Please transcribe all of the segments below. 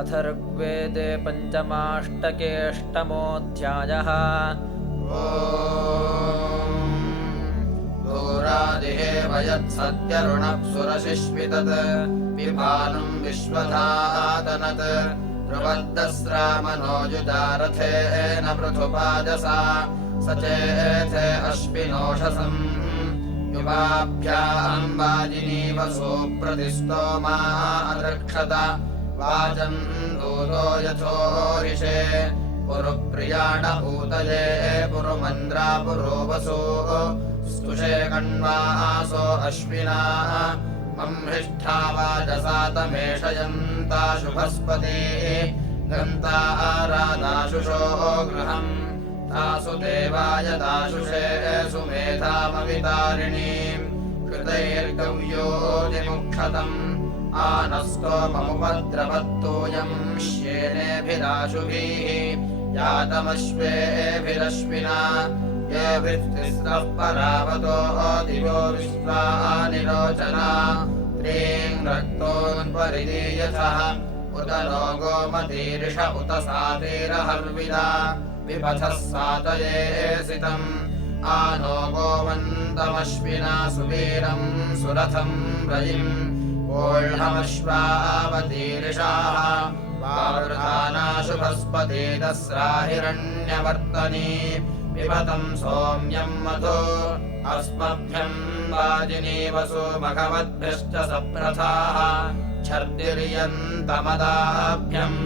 अथर्वेदे पञ्चमाष्टकेष्टमोऽध्यायः। दूरादिहेव यत्सत्यरुणप्सुरशिश्वितत् पिबानुम् विश्वधातनत्। प्रबद्धस्रामनोजुदारथेन पृथुपाजसा स चेथे अश्विनोषसम् युवाभ्याम् वाजिनीव सुप्रतिस्तोमा अदृक्षत वाचम् दूतो यथोरिषे पुरुप्रियाण ऊतये, पुरुमन्द्रा, पुरोवसो। स्तुषे कण्वासो अश्विना। मह्निष्ठा वाजसातमेषयन्ता शुभस्पते। गन्ता आरादाशुषो गृहम् तासु देवाय दाशुषे सुमेधामवितारिणीम् कृतैर्गव्योतिमुक्षतम् आनस्तोममुपद्रवत्तोऽयम् श्येनेभिराशुभिः यातमश्वेभिरश्विना येभिस्तिस्रः परावतो दिवो विश्वा निरोचना त्रीम् रक्तोन्परिदीयथः उत नो गोमतीर्ष उत सातीरहर्विदा विपथः सातयेसितम् आनो गोमन्तमश्विना सुवीरम् सुरथम् रयिम् वोढमश्वावतीर्षाः वावृतानाशुभस्पति दस्राहिरण्यवर्तनी पिबतम् सोम्यम् मधु अस्मभ्यम् वाजिनीवसु मघवद्भ्यश्च सप्रथाः छर्दिर्यन्तमदाभ्यम्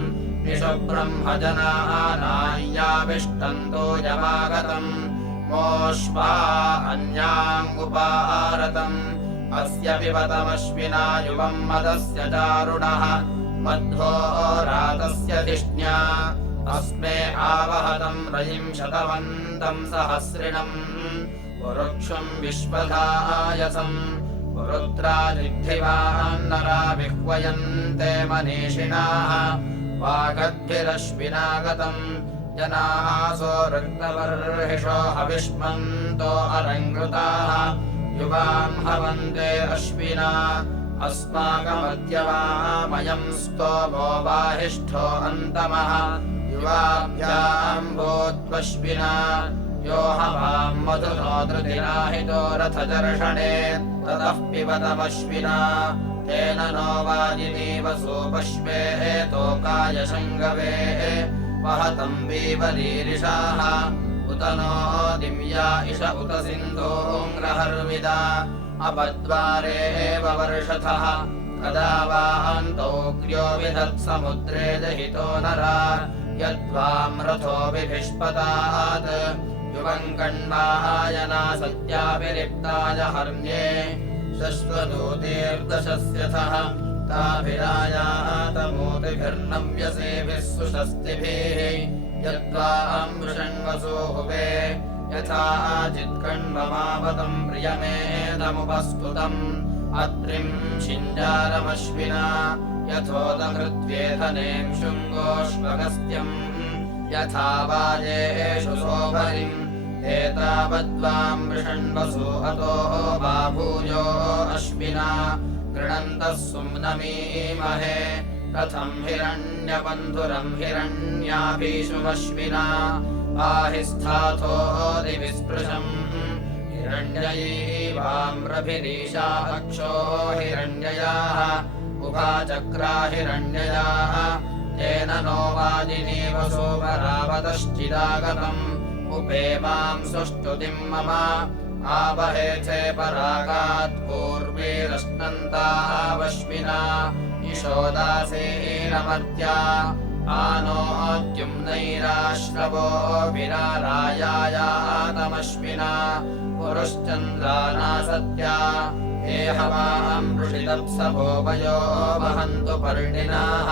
निशुब्रह्मजनानाय्याविष्टन्तो यमागतम् मोष्वा अन्याङ्गुपारतम् अस्य पिबतमश्विना युवम् मदस्य चारुणः मध्वो रातस्य धिष्ण्या अस्मे आवहतम् रयिम् शतवन्तम् सहस्रिणम् पुरुत्रादिद्धिवान्नरा विह्वयन्ते मनीषिणाः। वागद्भिरश्विनागतम् जनासो रक्तवर्हिषो हविष्मन्तो अलङ्कृताः युवाम् हवन्ते अश्विना। अस्माकमद्यवामयम् स्तोमो बाहिष्ठो अन्तमः। युवाभ्याम् भूत्वश्विना यो हवाम् मधुनो धृतिराहितो रथदर्शने। ततः पिबतमश्विना। तेन नो वाजिनीव सोपश्वे तोकाय शङ्गवे वहतम् वीवरीरिषाः नो दिव्या इष उत सिन्धूङ्ग्रहर्विदा अपद्वारेव वर्षथः कदा वान्तोऽग्र्यो विधत्समुद्रे दहितो नरा। यद्वाम् रथो विभिष्पतात्। युवम् कण्वायना सत्याभिरिक्ताय हर्म्ये शश्वदूतीर्दशस्यथः। ताभिरायातमूतिभिर्नव्यसेभिः सुषस्तिभिः यद्वाम् वृषण्वसो हुवे यथा चित्कण्वमावतम् प्रियमेदमुपस्तुतम् अत्रिम् शिञ्जारमश्विना यथोदकृत्येधनेम् शृङ्गोष्वगस्त्यम् यथा वाजेषु सोपरिम् एतावद्वाम् वृषण्वसु अतो बाभूयो अश्विना। गृणन्तः सुम्नमीमहे रथम् हिरण्यबन्धुरम् हिरण्याभीषुमश्विना पाहि स्थाथो दिविस्पृशम्। हिरण्ययैवाम्रभिरीशा अक्षो हिरण्ययाः उभाचक्रा हिरण्ययाः। तेन नो वाजिनीव उपे माम् सुष्टुतिम् मम आवहेथे परागात् पूर्वीरश्नन्तावश्विना यशोदासेनमर्त्या आनोद्युम्नैराश्रवो विरारायायातमश्विना पुरुश्चन्द्रानासत्या हे हवाम् वृषितप्सभोपयो वहन्तु पर्णिनाः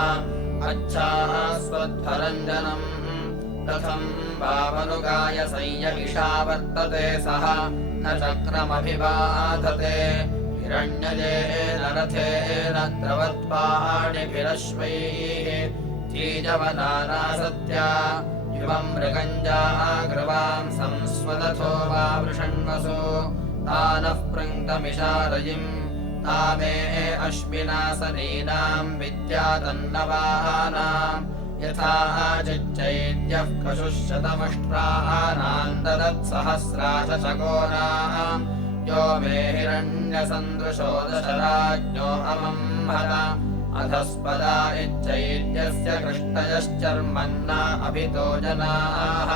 अच्छाः स्वध्वरञ्जनम् कथम् वावनुगाय संयमिषा वर्तते सः न चक्रमभिबाधते हिरण्यजेन रथेन द्रवत्पाणिभिरश्वैः तीजवदानासत्या युवम् मृगञ्जाग्रवाम् संस्वदथो वा वृषण्वसो तानः पृङ्क्तमिषारयिम् तामे अश्विनासनीनाम् विद्यातन्नवानाम् यथा चिच्चैद्यः कशुः शतमष्ट्राणाम् ददत्सहस्राशकोनाम् यो मे हिरण्यसन्दृशो दशराज्ञो अमम् हर अधस्पदा इच्चैद्यस्य कृष्णयश्चर्मन्ना अभितो जनाः।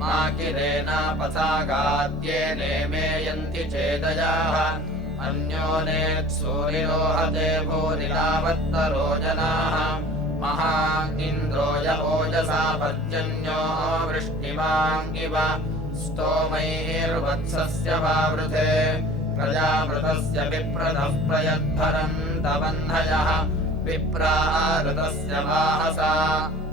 मा किरेनापथागाद्येने मे यन्ति चेदयाः। अन्योनेत्सूरिरोहते भूरिलावत्तरो जनाः। महा इन्द्रो य ओजसा पर्जन्यो वृष्टिमाङ्गिव स्तोमैर्वत्सस्य वावृथे प्रजावृतस्य विप्रतः प्रयद्भरन्तबन्धयः। विप्राऋतस्य वाहसा।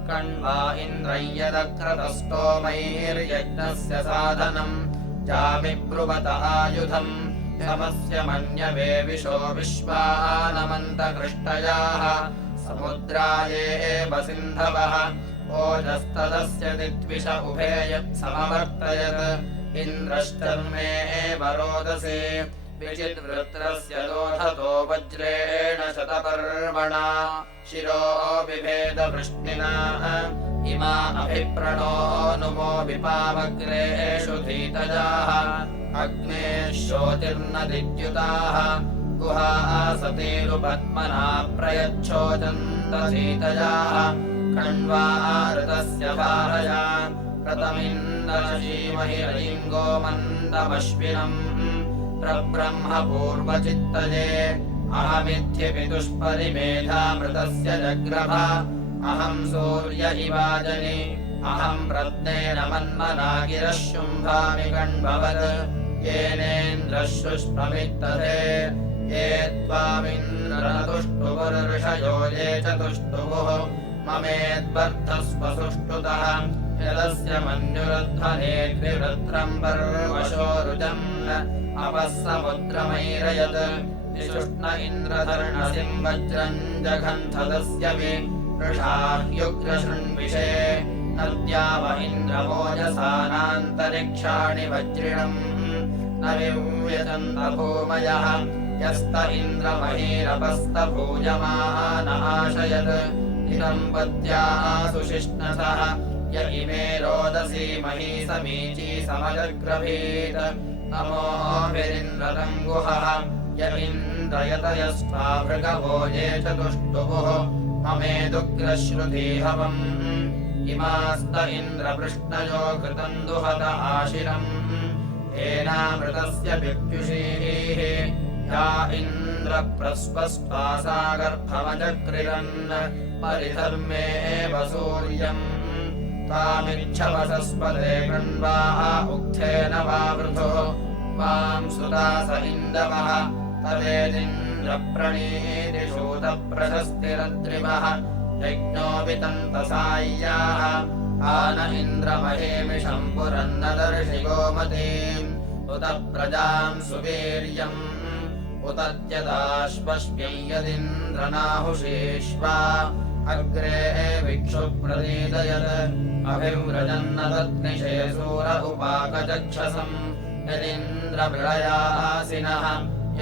कण्वा इन्द्रय्यदक्रतस्तोमैर्यज्ञस्य साधनम् जामिब्रुवत आयुधम् समस्य मन्यवे विशो विश्वानमन्तकृष्टयाः। समुद्राये सिन्धवः ओजस्तदस्य दिद्विष उभे यत्समवर्तयत् इन्द्रश्चर्मे एव रोदसे। विचिद्वृत्रस्य दोधतो वज्रेण शतपर्वणा। शिरो बिभेदवृष्णिना इमा अभिप्रणो नुमो विपावग्रेषु धीतजाः। अग्ने गुहा सतीरुपद्मना प्रयच्छोचन्तधीतजाः कण्वा ऋतस्य वाहया प्रतमिन्दशीमहिरलिङ्गो मन्दमश्विनम्। प्रब्रह्म पूर्वचित्तये अहमित्यपितुष्परिमेधामृतस्य जग्रभ। अहम् सूर्य इवाजनि। अहम् रत्नेन मन्मनागिरः शुम्भामि कण्ववत् येनेन्द्रशुष्पमित्तते ये त्वामिन्द्रनतुष्टुपुरुषयो ये च तुष्टुवुः ममेद्वर्धस्व सुष्टुतः यदस्य मन्युरध्वनेग्रिवृत्रम् पर्वशो रुजम् अपः समुद्रमैरयत् निशुष्ण इन्द्रधर्णसिम् वज्रम् जघन्थदस्य वि वृषाह्युग्रशृण्विषे नद्याव इन्द्रमोजसानान्तरिक्षाणि वज्रिणम्। न विव्यजन्त भूमयः यस्त इन्द्रमहीरपस्तभूयमान आशयत् इदम् पद्या सुशिष्णसः य इमे रोदसी मही समीची समजग्रभीत। नमोभिरिन्द्रतङ्गुहः य इन्द्रयतयस्त्वा भृगवो ये चतुष्टुभुः ममेदुग्रश्रुतीहवम्। इमास्त इन्द्रपृष्णयो कृतम् दुहत आशिरम्। येनामृतस्य विप्युषीः। या इन्द्रप्रस्वस्त्वा सा गर्भमजक्रिरन् परिधर्मे एव सूर्यम् त्वामिच्छवसस्पदे गृण्वा उक्थेन वा वृथुः। वाम् सुता स इन्दवः तदेदिन्द्रप्रणीतिशूतप्रशस्तिरद्रिवः यज्ञोऽपि तन्तसाय्याः आन इन्द्रमहेमिषम् पुरन्नदर्शि गोमतीम्। उत प्रजाम् सुवीर्यम्। उतत्यदाश्वश्व्यै यदिन्द्रनाहुषेष्वा अग्रे अभिव्रजन्न सूर उपाकचक्षसम् यदिन्द्रप्रयासिनः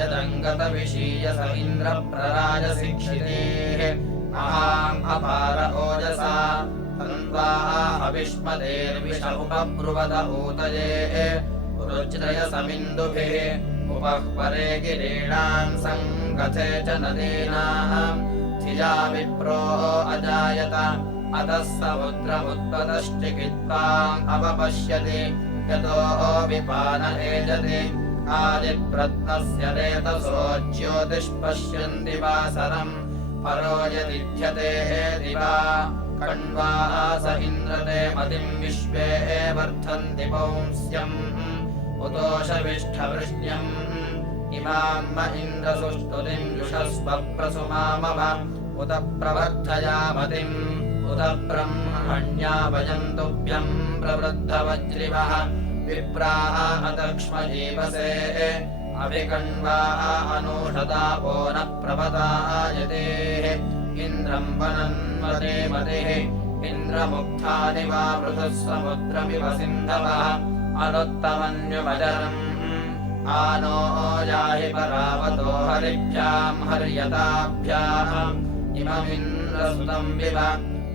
यदङ्गतविशीयस इन्द्रप्रराजशिक्षितेः अहाम् अपार ओजसा। तन्त्वा अविष्मदेर्विषमुपब्रुवत ऊतये। रुच्रयसमिन्दुभिः। उपः परे गिरीणाम् सङ्गथे च नदीनाम् विप्रो अजायत। अतः समुद्रमुत्पतश्चिकित्वाम् अवपश्यति। यतो विपान एजति। आदिप्रत्नस्य रेतसो ज्योतिष्पश्यन्ति वासरम् परो यदिध्यते दिवा। कण्वा स इन्द्रते मतिम् विश्वे वर्धन्ति पौंस्यम्। उतोषविष्ठवृष्ण्यम् इमाम् जुषस्व प्रसुमामव उत प्रवर्धयामतिम्। उत ब्रह्मण्या वयन्तुभ्यम् प्रवृद्धवज्रिवः। विप्राः अतक्ष्मजीवसे अभिकण्वा अनूषदापो न प्रपदायतेः इन्द्रम् वनन्वते मतिः इन्द्रमुक्थानि वा पृथुः समुद्रमिव सिन्धवः। अनुत्तमन्युमजरम् आनो याहि परावतो हरिभ्याम् हर्यताभ्याम् इममिन्द्रसुतम् विव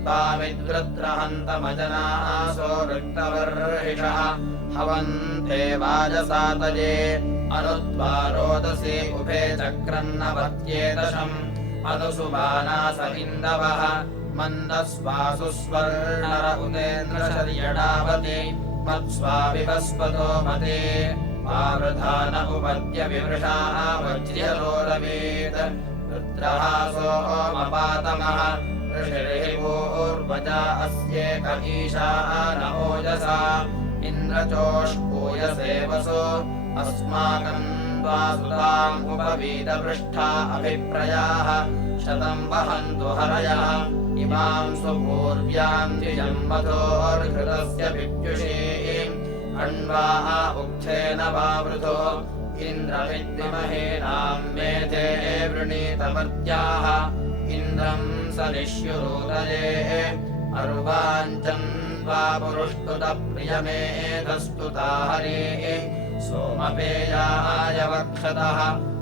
त्वामिद्वृत्रहन्तमजनासो वृत्तवर्षिषः हवन्ते वाजसातये अनुत्वा रोदसी उभे चक्रन्नवत्येदशम् अनुसुबानास इन्दवः मन्दस्वासु स्वर्णर मत्स्वाविवस्वतो मते आवृधान उपद्य विवृषाः वज्र्यलोलवेत् अस्येक ईशान ओजसा। इन्द्रचोष्पूयसेवसो अस्माकम् सुताम् उपवीतपृष्ठा अभिप्रयाः। शतम् वहन्तु हरयः। इमाम् सुपूर्व्याम् द्विजम्बतोर्घृतस्य विद्युषीम्। अण्वाः उक्थेन वावृतो इन्द्रविद्महेनाम् मेधे वृणीतमर्त्याः इन्द्रम् सनिष्युरोदये अर्वाञ्चन् वा पुरुष्टुतप्रियमेधस्तुता हरेः सोमपेयाय वक्षतः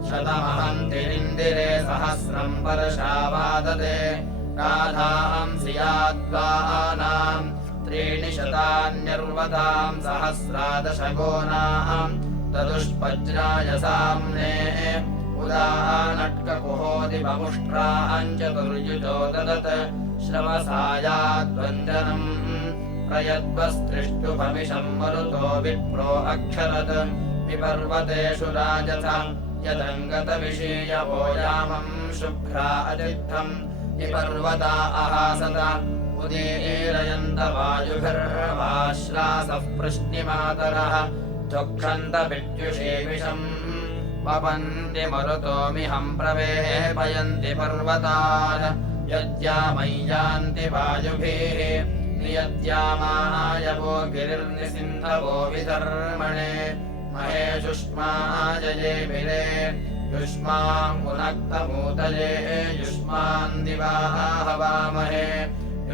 शतमहन्तिरिन्दिरे सहस्रम् वर्षावादते राधाम् श्रियाद्वानाम् त्रीणि शतान्यर्वताम् सहस्रादशगोनाम् तदुष्पज्राय साम्ने उदानट्ककुहोदिममुष्ट्राम् चतुर्युजो ददत् श्रवसायाद्वन्दनम् प्रयद्वस्त्रिष्टुपमिषम् मरुतो विप्रो अक्षरत् विपर्वतेषु राजथ यदङ्गतविषीयवो यामम् शुभ्रा अतिर्थम् विपर्वता अहासत उदीरयन्त वायुभिर्वाश्रासः पृश्निमातरः दुःखन्त विद्युषेविषम् वपन्ति मरुतोमिहम् प्रवेपयन्ति पर्वतान्। यद्यामय्यान्ति वायुभिः नियद्यामायवो गिरिर्निसिन्धवो विधर्मणे। महेशुष्माजये विरे युष्मामुनक्तमूतये युष्मान् दिवाः हवामहे।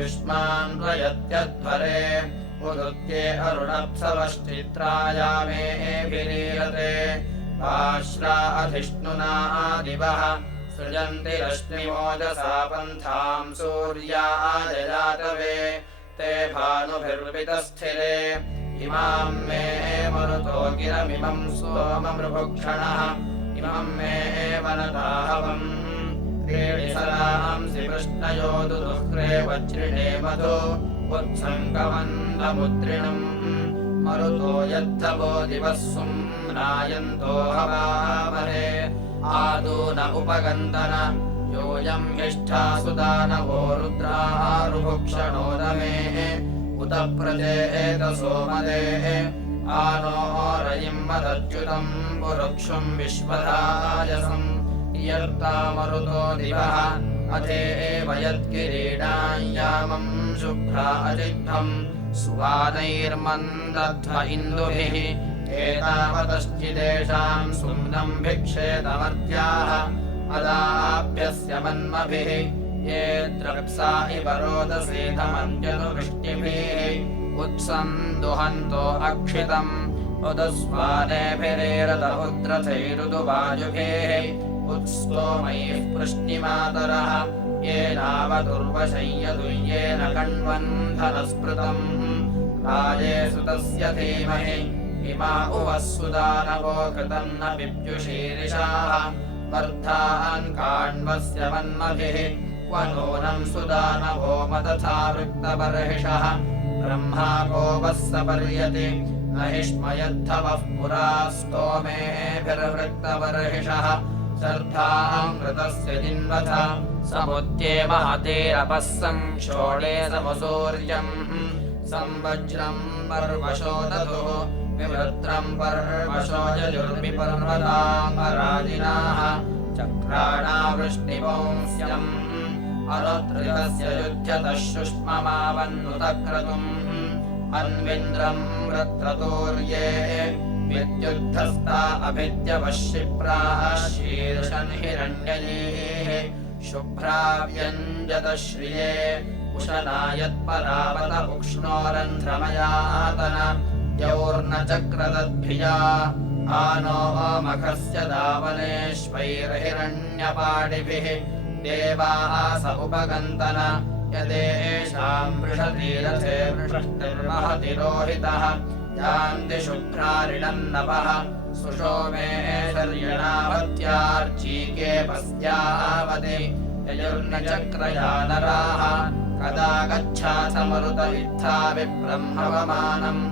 युष्मान् प्रयत्यध्वरे उदुत्ये अरुणप्सवश्चित्रायामे विरीयते आश्रा अधिष्णुना दिवः। सृजन्ति रश्मिमोजसा पन्थाम् सूर्याजयातवे ते भानुभिर्वितस्थिरे। इमाम् मे मरुतो गिरमिमम् सोममृभुक्षणः। इमम् मे वनदाहवम्। क्रीडिसरांसि कृष्णयो दुदुह्रे वज्रिणे मधु उत्सङ्गमन्दमुद्रिणम् मरुतो यद्धवो दिवः सुम्नायन्तो हवामहे आदून उपगन्तन योऽयम् हिष्ठा सुदानवो रुद्रारुभुक्षणोदमेः उत प्रजेतसोमदेः आनो रयिम् मदच्युतम् पुरुक्षुम् विश्वधायसम् इयर्तामरुतो दिवः। अथे एव यत्किरीडायामम् शुभ्रा सुवादैर्मन्दध्व इन्दुभिः। एतावतश्चिदेषाम् सुम्नम् भिक्षेतमर्त्याः अदाभ्यस्य मन्मभिः। ये द्रप्सा इव रोदसेधमञ्जनुवृष्टिभिः उत्सम् दुहन्तो अक्षितम्। उदस्वानेभिरेरत उद्रथैरुदुवायुभिः उत्स्तोमैः पृष्णिमातरः येनावदुर्वशय्यदुय्येन कण्वन्धनस्पृतम् राजे सुतस्य धीमहि इमा उवः सुदानवो कृतम् न विद्युषीरिषाः वर्धान् काण्वस्य मन्मभिः क्व नूनम् सुदानवो मतथा वृत्तबर्हिषः ब्रह्मा गोवः सपर्यति न हिष्मयद्धवः पुरा स्तोमेभिर्वृत्तबर्हिषः श्रद्धामृतस्य जिन्वथ। समुद्ये महतेरपः संक्षोणे संवज्रम् पर्वशो दधुः विवृत्रम् पर्वशो यजुर्विपर्वतामराजिनाः चक्राणावृष्टिवंस्यम् अनुत्रितस्य युध्यतः शुष्ममावन्नुतक्रतुम्। अन्विन्द्रम् वृत्रतोर्ये विद्युद्धस्ता अभिद्यवः क्षिप्राः शीर्षन् हिरण्ययेः शुभ्राव्यञ्जतश्रिये उशना यत्परावत उक्ष्णोरन्ध्रमयातन द्यौर्न चक्रदद्भिया आनो दावनेष्वैर्हिरण्यपाणिभिः देवाः स उपगन्तन यदेषाम् वृषतीरथे रोहितः यान्ति शुभ्रारिणन्नपः सुषोमे शर्यणावत्यार्चीके पस्यावति यजुर्न चक्रया नराः कदा गच्छाथमरुत इत्था विब्रह्मवमानम्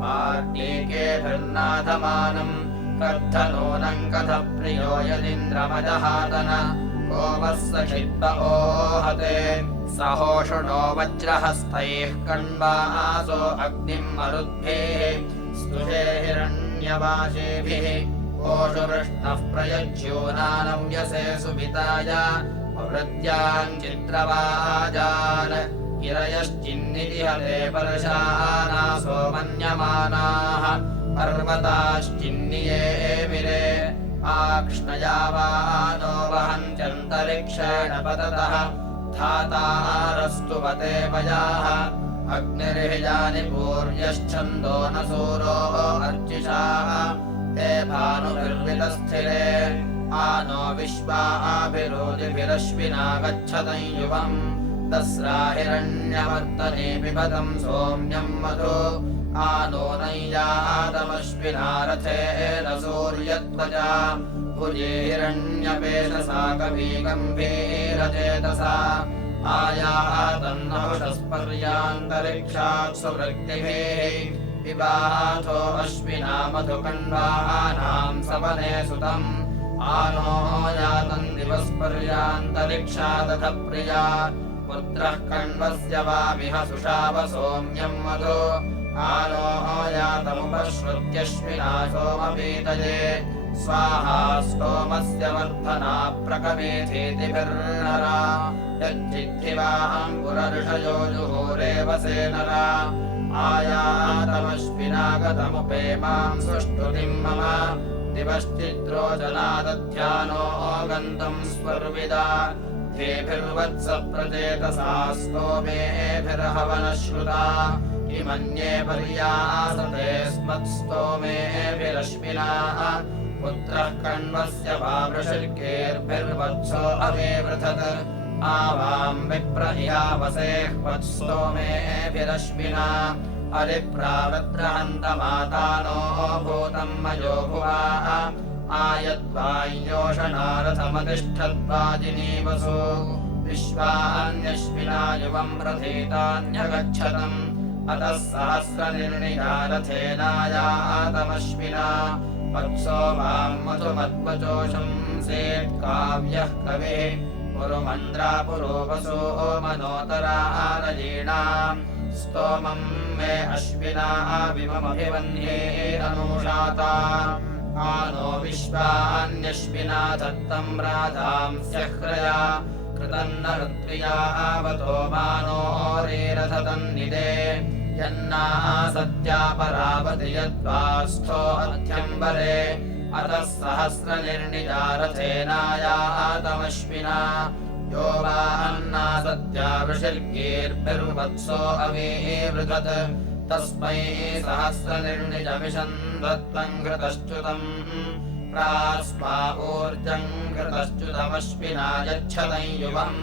पार्टीकेभिर्नाथमानम् कर्धनूनम् कथ प्रियो यदिन्द्रमजहातन को वः सखिद्व ओहते सहोषुणो वज्रहस्तैः कण्वासो अग्निम् मरुद्भिः स्तुषे हिरण्यवासेभिः। कोषुवृष्णः प्रयज्योनानम् यसे सुपिताय वृत्याम् चित्रवाजान्। गिरयश्चिन्निति हते परशानासो मन्यमानाः पर्वताश्चिन्नियेमिरे आक्ष्णयावानो वहन्त्यन्तरिक्षेण पततः धातारस्तु पते पयाः अग्निर्हिजानि पूर्यश्छन्दो न सूरो अर्चिषाः। ते भानुभिर्वितस्थिरे। आनो विश्वाभिरोधिभिरश्विना गच्छतं युवम्। तस्राहिरण्यवर्तने पिबतम् सोम्यम् मधु। आनो नैयातमश्विना रथेन सूर्यध्वजा भुजे हिरण्यपेशसा कवी गम्भीरचेतसा आयातन्नहुषस्पर्यान्तरिक्षात् सुवृत्तिभिः पिबाथो अश्विना मधुकण्वानाम् सवने सुतम्। आनो यातम् दिवस्पर्यान्तरिक्षादथ प्रिया। पुत्रः कण्वस्य वामिह सुषाव सोम्यम् मधु। आलोह यातमुपश्रुत्यश्विना सोमपीतये स्वाहा स्तोमस्य वर्धना प्रकमेथेतिभिर्नरा। यच्चिद्धिवाम्बुरऋषयो जुहोरेव सेनरा आयातमश्विनागतमुपेमाम् सुष्टुतिम् मम। दिवश्चित्रो जनादध्यानो गन्तम् स्वर्विदा। तेभिर्वत्स प्रचेतसा स्तोमेभिर्हवनः श्रुता किमन्ये पर्यासते स्मत्स्तोमेभिरश्विना पुत्रः कण्वस्य आवाम् विप्र इहावसेः वत्स्तोमेभिरश्विना अरिप्रावृत्रहन्तमातानो भूतम् मयो भुवा। आयद्वायोषणारथमतिष्ठद्वाजिनीवसु विश्वान्यश्विना युवम् प्रथीतान्यगच्छतम्। अतः सहस्रनिर्णियारथेनायातमश्विना वत्सो वाम् मधुमद्वचोषम् सेत्काव्यः कविः पुरुमन्द्रापुरोवसो मनोतरारयीणाम् स्तोमम् मे अश्विना विममभिवह्ने अनुषाता आनो विश्वान्यश्विना दत्तम् राधाम् स्यह्रया। कृतम् न ऋत्वियावतो मानोरेरथतन्निदे यन्ना सत्यापरावति यद्वास्थो अध्यम्बरे। अतः सहस्रनिर्णिजारथेनायातमश्विना यो वा अन्ना सत्या वृषिर्गेर्भिर्वत्सो अवेवृधत् तस्मै सहस्रनिर्णिजमिषम् दत्तम् घृतश्च्युतम्। प्रास्मा ऊर्जम् घृतश्च्युतमश्विना यच्छतम् युवम्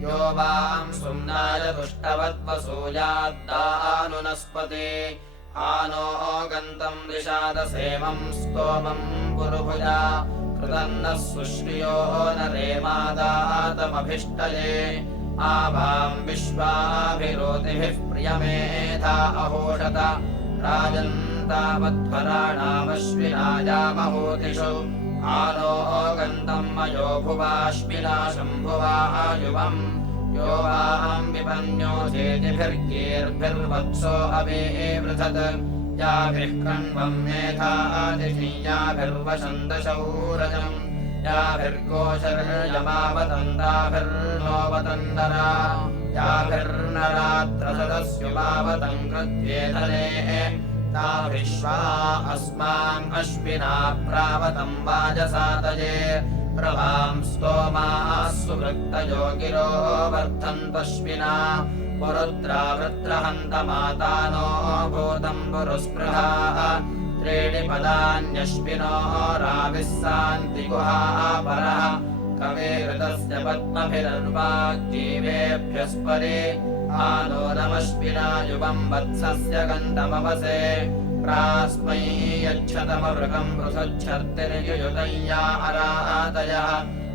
यो वाम् सुम्नाय तुष्टवद्वसूयाद्दानुनस्पति आनो गन्तम् दिशादसेमम् स्तोमम् पुरुभुजा कृतम् नः सुश्रियो न रेमादातमभिष्टये आवाम् विश्वाभिरोतिभिः प्रियमेधा अहोषत। राजन्तावध्वराणामश्विनायामहोतिषु आनो गन्तम् मयो भुवाश्विना शम्भुवा युवम् यो वाम् विपन्योधेतिभिर्गेर्भिर्वत्सो अवेवृथत् याभिः कण्वम् मेधातिथियाभिर्वशन्दशौरजम् याभिर्गोचर्यमावतन्दाभिर्नोवतन्दरा याभिर्नरात्रसदस्युमावतम् कृत्येधने अस्माम् अश्विना प्रावतम् वाजसातये प्रभाम् स्तोमाः सुवृत्तयो गिरो वर्धन्तश्विना। पुरुद्रा वृत्रहन्तमातानो भूतम् पुरुस्पृहाः। त्रीणि पदान्यश्विनो राविः सान्ति गुहा परः। कवे ऋतस्य आनो नमश्विना युवम् वत्सस्य गन्धमवसे। प्रास्मै यच्छतमवृगम् पृथच्छर्तिर्युयुतय्या अरातयः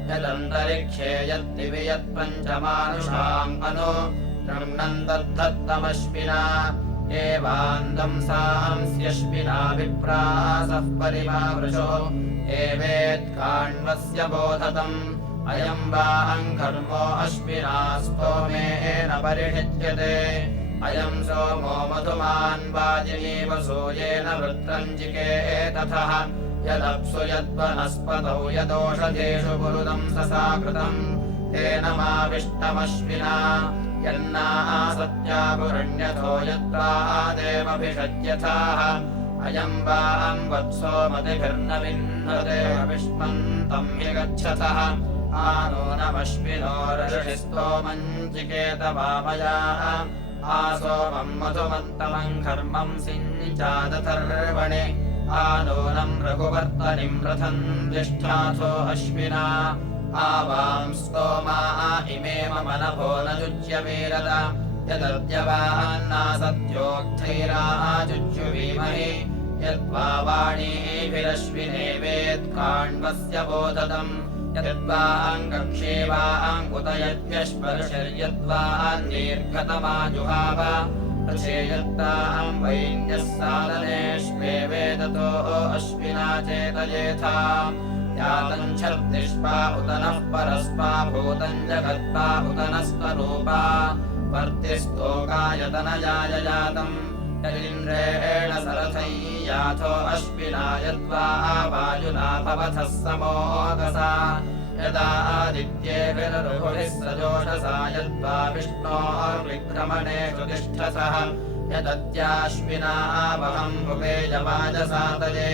यदन्तरिक्षे यद्दिवि यत्पञ्चमानुषाम् अनु। तृह्णन्तद्धत्तमश्विना एवान्दम् सांस्यश्विना विप्रासः परिमावृशो एवेत्काण्वस्य बोधतम् अयम् वा अङ्कर्मो अश्विना स्तोमेन परिषिच्यते अयम् सोमो मधुमान् वाजिनीव सूयेन वृत्रञ्जिके तथः। यदप्सु यद्वनस्पतौ यदोषधेषु पुरुदम् ससाकृतम् तेन माविष्टमश्विना। यन्नासत्या पुरण्यथो यत्रा देवभिषज्यथाः अयम् वा अम्बत्सो मतिभिर्न विह्नते विष्मन्तम् ह्यगच्छतः आनो नमश्विनो ऋषिस्तोमञ्चिकेत वामयाः आसोमम् मधुमन्तमम् घर्मम् सिञ्चादथर्वणे आनूनम् रघुवर्तनिम् रथम् तिष्ठाथो अश्विना। आवाम् स्तोमा इमे मम नभो न जुज्यवीरद यदद्यवान्नासत्योक्थैराजुज्युवीमहि यद्वा वाणीभिरश्विने वेत्काण्वस्य बोधतम् यद्वा अङ्गक्षे वा प्रचेयत्ताम् वैन्यः साधनेष्वे वेदतो अश्विना चेतयेथा। यातम् छर्दिष्पा उत नः परस्पा भूतम् जगत्पा उत नस्तरूपा वर्तिस्तोकायतनयाय जातम् यदिन्द्रेण सरथै याथो अश्विना यद्वा वायुना भवथः समोगसा। यदा सजोषसा यद्वा विष्णोर्विक्रमणेषु तिष्ठसः यदत्याश्विना वहम् भुवे यवाजसातये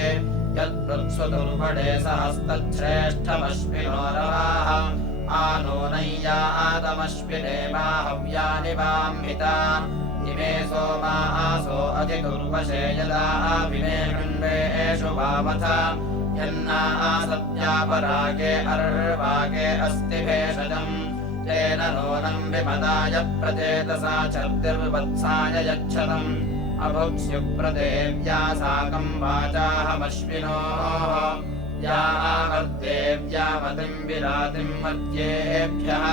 यत्पृत्सु दुर्पडे सहस्तच्छ्रेष्ठमश्विनो रवाः आनूनय्या आदमश्विने मा हव्यानि वाम्हिता इमे सोमा आसो अधिदुर्वशे यदा विमे खण्डेषु वामथ। यन्ना आसत्यापरागे अर्वागे अस्ति भेषजम्। तेन नूनम् विमदाय प्रचेतसा छर्तिर्वत्साय यच्छतम् अभुक्ष्युप्रदेव्या साकम् वाचाहमश्विनोः। या आवर्देव्यामतिम् विरातिम् मध्येभ्यः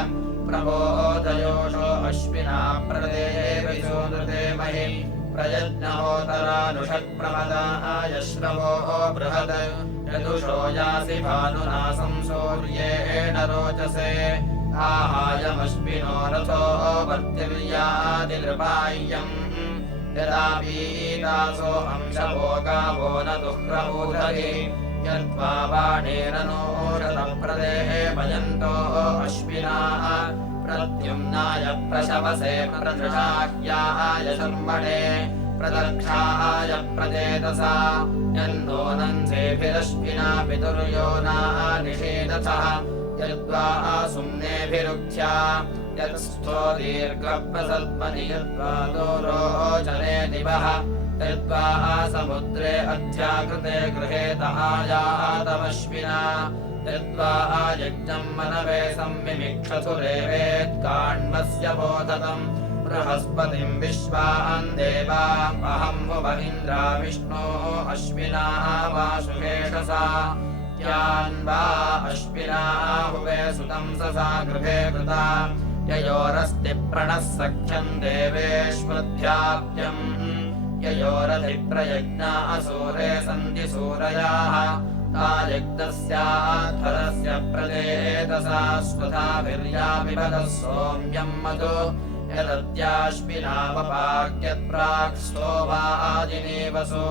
प्रबोधयोषो अश्विना प्रदेविशोदृते महि प्रयज्ञहोतरानुषक्प्रमदाय श्रवो बृहद्। यदुषो यासि भानुना संसूर्येण रोचसे। आहायमश्विनो रथो वर्तिर्यादिनृपाय्यम् यदा पीतासो अंशवो गावो न दुःख्रबोधरि यद्वा नोषतप्रदेः भजन्तो अश्विनाः। प्रद्युम्नाय प्रशवसे प्रदृशाह्याय शर्मणे प्रदक्षाय प्रचेतसा। यन्नो नन्सेभिरश्विना पितुर्योनाः निषेदथः यद्वा सुम्नेभिरुक्ष्या यत्स्थो दीर्घप्रसल्पनि यद्वा दोरोचने दिवः यद्वा समुद्रे अध्याकृते गृहेत आयातमश्विना यद्वा यज्ञम् मनवे संमिमिक्षसुरेवेत्काण्वस्य बोधतम् बृहस्पतिम् विश्वान् देवामहम् वहीन्द्रा विष्णोः अश्विना वासुवेषसा यान् वा अश्विना हुवे सुतम् ससा गृहे कृता। ययोरस्ति प्रणः सख्यम् देवेष्वध्याप्यम् ययोरधिप्रयज्ञा असूरे सन्ति सूरयाः तायज्ञस्याध्वरस्य प्रदेतसा स्वधाभिर्यापिबधः सोम्यम् मधु यदत्याश्विनावपाग्यत्प्राक् स्तोवादिनेवसु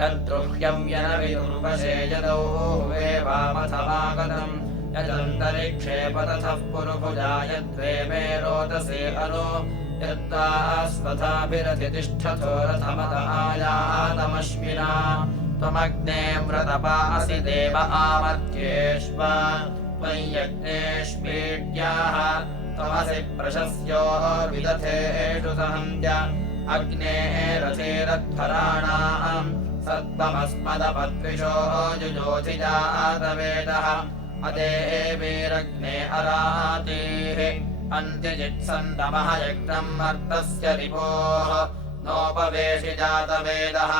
यद्रुह्यम् यनविदुर्वशे यदौ वे वामथमागतम् यदन्तरिक्षे पतथः पुरुभुजा यद्वे मे रोदसे अनु यद्वा स्वधाभिरतिष्ठथो रथमत आयातमश्विना। त्वमग्ने व्रतपासि देव आमर्त्येष्व त्वय्यग्नेष्मीड्याः त्वमसि प्रशस्योर्विदथेषु सहन्त्य अग्ने रथेरध्वराणाम् सत्त्वमस्मदपद्विषो जुजोधिजातवेदः अदेवीरग्ने अरातीः अन्त्यजित्सन्दमः यज्ञम् मर्तस्य रिपोः नोपवेशि जातवेदः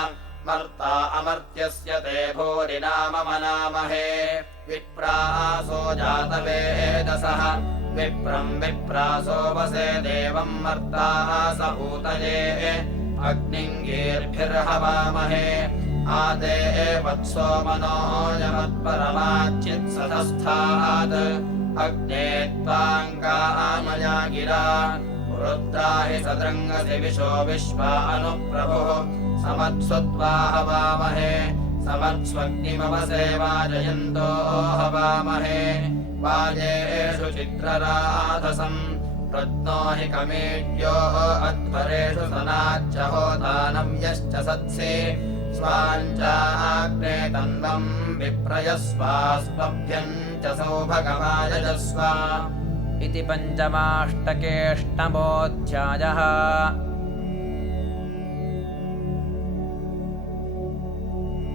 मर्ता अमर्त्यस्य ते भूरि नाम मनामहे। विप्रासो जातवेदसः। विप्रम् विप्रासोपसे देवम् मर्ताः स ऊतये अग्निङ्गीर्भिर्हवामहे आदे वत्सो मनोजमत्परमाच्चित्सतस्थात् अग्ने त्वाङ्गामया गिरा। रुद्रा हि सदृङ्गसि विशो विश्वा अनुप्रभुः। हवामहे। समत्स्वग्निमवसे वाजयन्तो हवामहे। वाजेषु चित्रराधसम्। रत्नो हि कमेड्योः अध्वरेषु सनाच्च होतानं यश्च सत्से तन्वम् विप्रयस्वास्मभ्यम् च सौभगमायजस्व इति पञ्चमाष्टकेष्टमोऽध्यायः